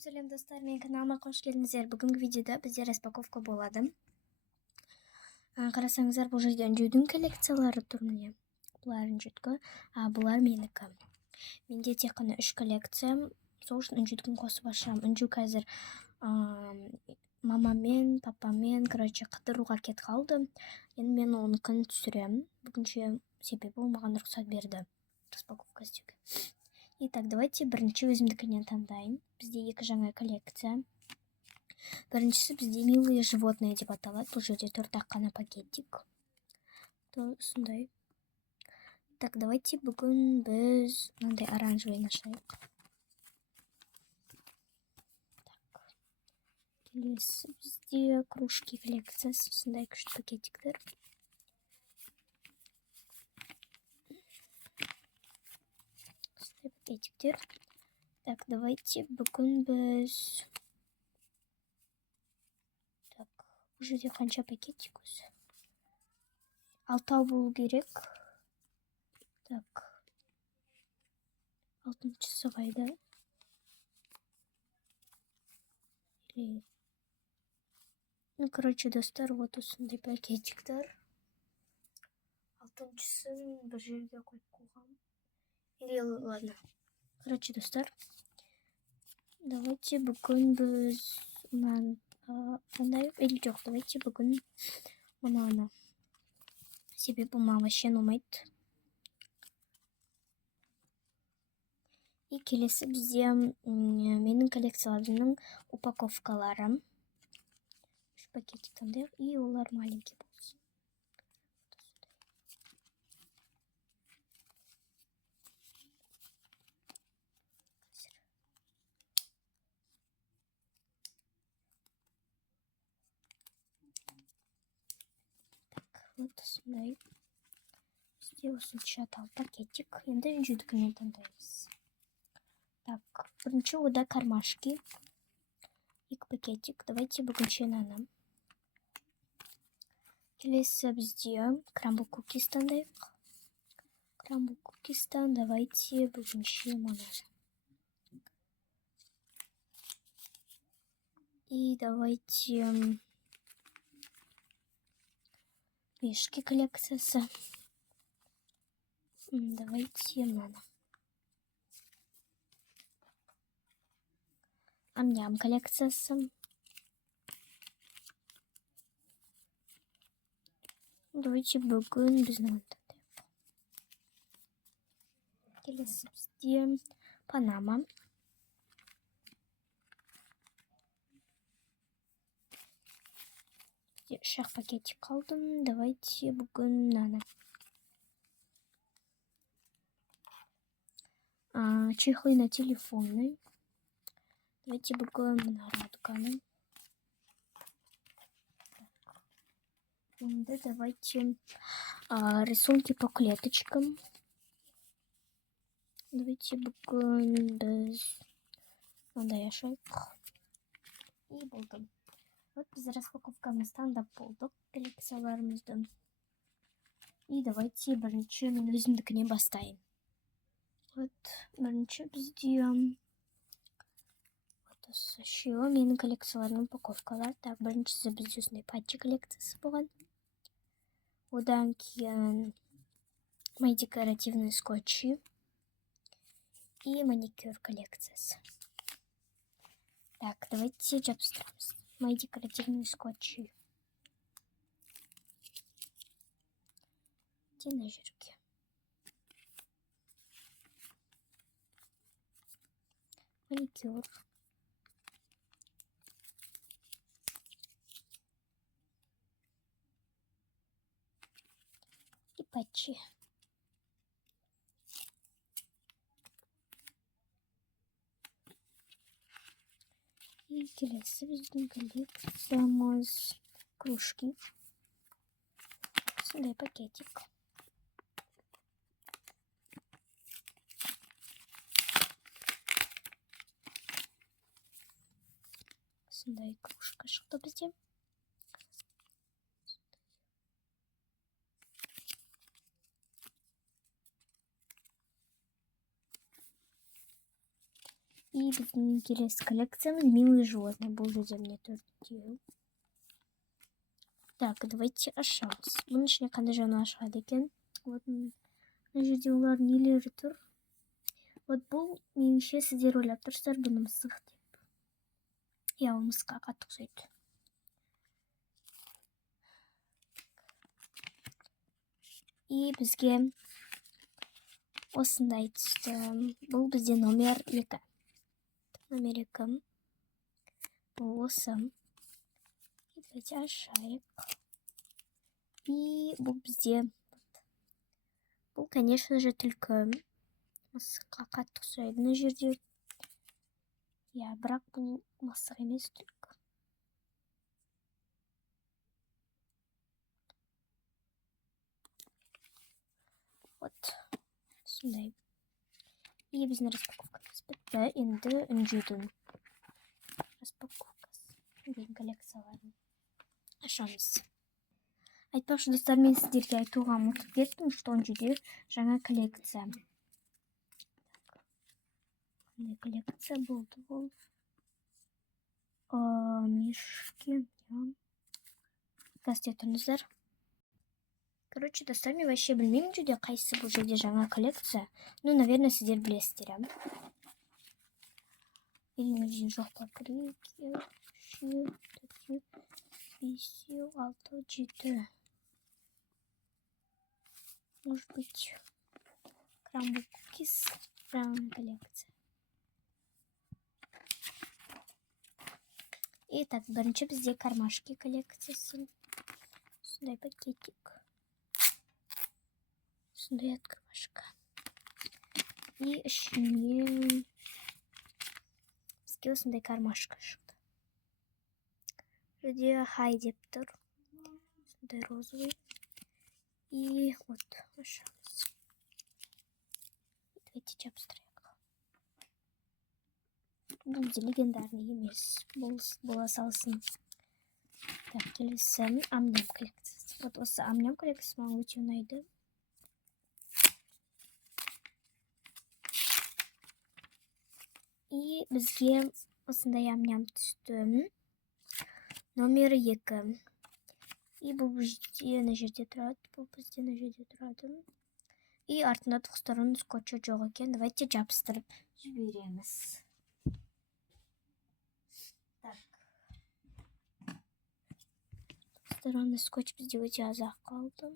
Сәлем достар, мен каналыма қош келдіңіздер. Бүгінгі видеода бізде распаковка болады. Қарасаңыздар, бұл жерде үндеудің коллекциялары тұр міне. Бұлар үндеуді, бұлар менікі. Менде тек қана 3 коллекция. Сол үшін үндеудің қосып ашамын. Үндеу қазір мамамен, папамен, қыдыруға кет қалды. Енді мен оны күн түсіремін. Бүгінше себебі ол маған рұқсат берді распаковка істеуге. Итак, давайте бірінші өзімдікінен таңдайын. Бізде екі жаңа коллекция. Біріншісі бізде милые животные деп аталады. Бұл жерде 4 қана пакетик. Сондай. Так, давайте бүгін біз мынандай оранжевый ашайық. Так. Келесі бізде кружки коллекциясы. Сондай күшті пакетиктер. Пакетиктер. Так, давайте бүгін біз... Так, бұл жерде қанша пакетик өзі? 6 болу керек. Так. 6-шысы қайда? Достар, вот осындай пакетиктер. 6-шысын бір жерге қойып қойғам. Ладно. Достар, давайте бүгін біз или жоқ, давайте бүгін мынаны. Себебі маған вообще ұнамайды. И келесі бізде менің коллекцияларымның упаковкалары. 3 пакетик таңдайық, и олар маленький болсын. Вот осындай. Бізде осынша пакетик. Енді үндеудікінен таңдаймыз. Так, бірінші ода кармашки. 2 пакетик. Давайте бүгінше наны. Келесі бізде крамбл кукис таңдайық. Крамбл кукистан давайте бүгінше мынаны. И давайте вешки коллекциясы. Давайте мынаны. Ам-ням коллекциясы. Давайте бүгін біздің таңдайық. Келесі бізде Панама. Шах пакетик қалдым. Давайте бүгін наны. Чехлы на телефоны. Давайте бүгін мына радуганы. Енді давайте рисунки по клеточкам. Давайте бүгін біз мындай ашайық. И болды. Вот біз распаковкамыздан да болдық коллекцияларымызды. И давайте бірінші мен өзімдікіне бастайын. Вот бірінші бізде осы менің коллекцияларының упаковкалар. Так, біріншісі бізде осындай патчи коллекциясы болған. Одан кейін мои декоративные скотчи и маникюр коллекциясы. Так, давайте жабыстырамыз. Мои декоративные скотчи. Где на жерге? Маникюр. И патчи. И келесі біздің коллекциямыз кружки. Сондай пакетик. Сондай кружка шықты бізде. И біздің келесі коллекциямыз милые животные. Бұл жерде міне 4. Так, давайте ашамыз. Бұның ішіне қандай жануар шығады екен? Вот мына жерде олар нелері тұр? Вот бұл меніңше сіздер ойлап тұрсыздар, бұны мысық деп. Я ол мысыққа қатты ұқсайды. И бізге осындай түсті. Бұл бізде номер 2. Номер 2. Бұл осы. Давайте ашайық. И бұл бізде. Бұл, конечно же, только мысыққа қатты ұқсайды мына жерде. Я, бірақ бұл мысық емес только. Вот. Сондай. И біздің распаковкамыз бітті. Енді үнжудің распаковкасы. Үнжудің коллекцияларын ашамыз. Айтпақшы достар, мен сіздерге айтуға ұмытып кеттім, что үнжуде жаңа коллекция. Қандай коллекция болды бұл? Мишки. Қазір тұрыңыздар. Короче, достар, мен вообще білмеймін жүде қайсы бұл жерде жаңа коллекция. Ну, наверное, сіздер білесіздер. Еліне жүзін жоқ покрыки. 3, 4, 5, 6, 7. Может быть, Crumble Cookies. Жаңа коллекция. И так, бірінші бізде кармашки коллекциясы. Сондай пакетик. Сондай открывашка. И ішіне бізге осындай кармашка шықты. Жерде хай деп тұр. Сондай розовый. И вот ашамыз. Давайте жабыстырайық. Бұл бізде легендарный емес. Бола салсын. Так, келесі амням коллекциясы. Вот осы амням коллекциясы маған өте ұнайды. И бізге осындай амням түсті. Номер 2. И бұл бізде на жерде тұрады. Бұл бізде на жерде тұрады. И артында тұқыстарын скотчы жоқ екен. Давайте жабыстырып жібереміз. Так. Тұқыстарын скотч бізде өте азақ қалды.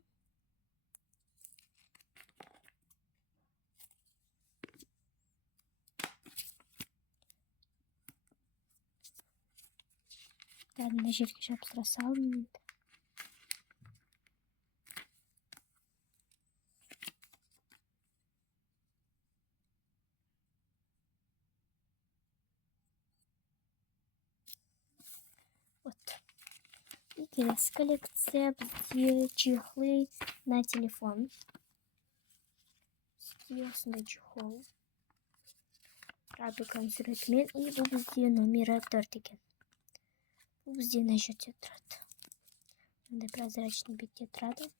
Мына жерге жабыстыра салдым. Вот. И келесі коллекция бізде чехлы на телефон. Бізде осындай чехол. Радуганың суретімен. И бұл бізде номері 4 екен. Бұл бізде на жерде тұрады. Мындай прозрачный бетте тұрады.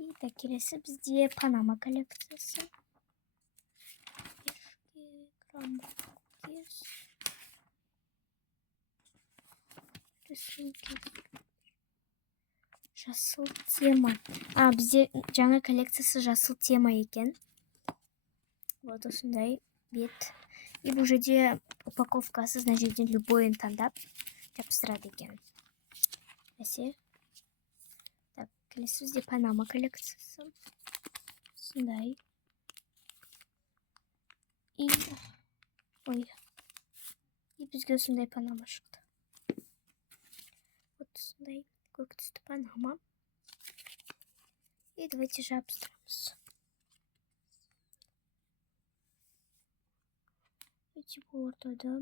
И так, келесі бізде Панама коллекциясы. Жасыл тема. Бізде жаңа коллекциясы жасыл тема екен. Вот осындай бет. И бұл жерде упаковкасы, мына жерден любойын таңдап жабыстырады екен. Бәсе. Так, келесі бізде Панама коллекциясы. Осындай. И бізге осындай Панама шықты. Вот осындай көк түсті Панама. И давайте жабыстырамыз. Өте бұл ортада.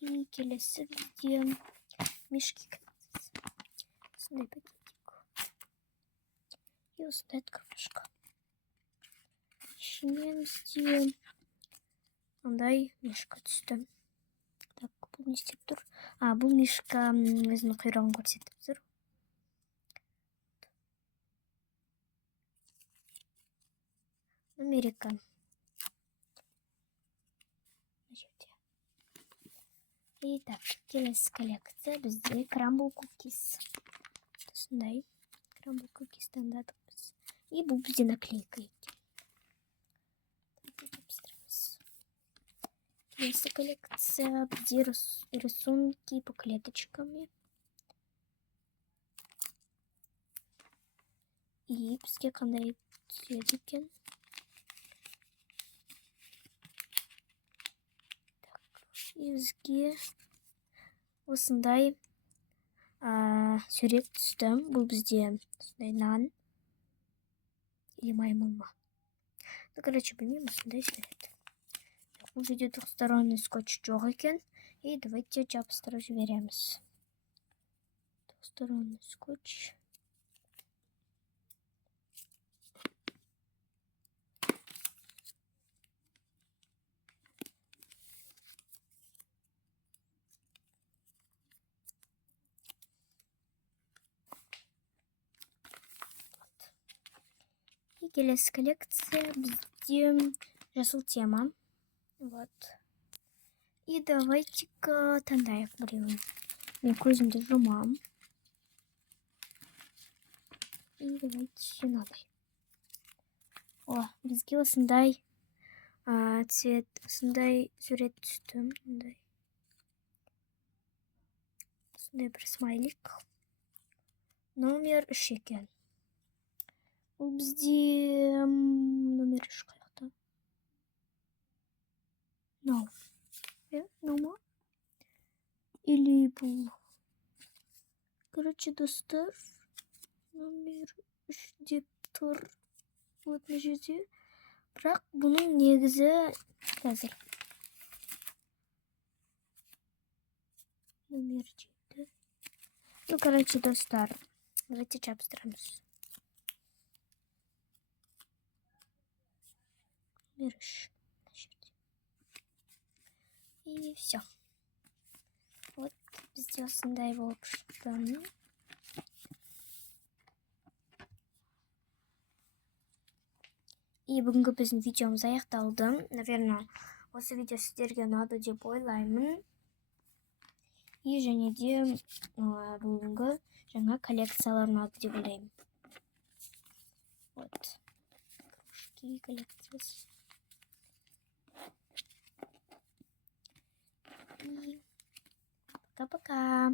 И келесі бізде мешки кіргіземіз. Осындай пакетик. И осындай открывашка. Ішінен бізде мындай мешка түсті. Так, бұл не істеп тұр? Бұл мешка өзінің құйрығын көрсетіп тұр. Америка. Итак, келесі коллекция бізде Crumble Cookies. Осындай Crumble Cookies таңдадық біз. И бұл бізде наклейка екен. Келесі коллекция бізде рисунки по клеточками. И бізге қандай түседі екен. Бізге осындай сурет түсті. Бұл бізде осындай нан или маймыл ма? Ну, короче, білмеймін, осындай сурет. Бұл жерде двухсторонний скотч жоқ екен. И давайте жабыстырып жібереміз. Двухсторонний скотч. И келесі коллекция бізде жасыл тема. Вот. И давайте-ка таңдайық біреуін. Мен көзімді жұмам. И давайте жинамай. Бізге осындай цвет, осындай сурет түсті. Осындай бір смайлик. Номер 3 екен. Бұл бізде номер 3 қаяқта? Нома? Или бұл? Короче, достар, номер 3 деп тұр. Вот на жерде. Бірақ бұның негізі қазір. Номер 7. Ну, короче, достар, давайте жабыстырамыз. Номер 3. И все. Вот бізде осындай болып шықты. И бүгінгі біздің видеомыз аяқталды. Наверное, осы видео сіздерге ұнады деп ойлаймын. И және де бүгінгі жаңа коллекциялар ұнады деп ойлаймын. Вот. Кружки коллекциясы. И пока-пока.